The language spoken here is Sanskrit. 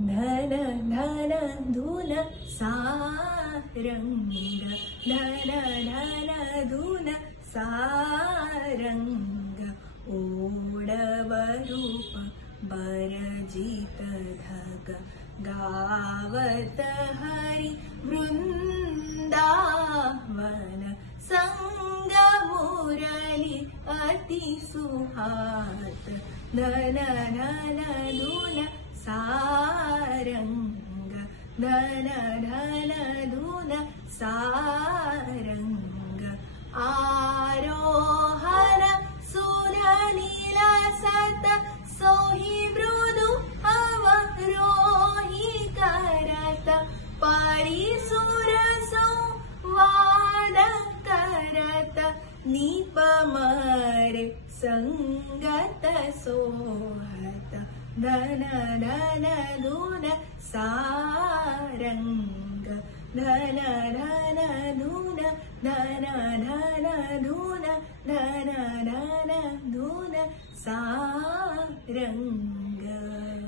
धन धन धुन सारंग धन धन धुन सारंग ओडवरूप बरजित धग गावत हरि वृंदावन संग मुरली अति सुहात धन धन धुन सारंग धन धन धुन सारंग आरोहण सुरनीला सत सोही मृदु अवरोही करत परिसुर संवाद करत निपमर संगत सोहत धन धन धुन सारंग धन धन धुन धन धन धुन धन धन धुन सारंग।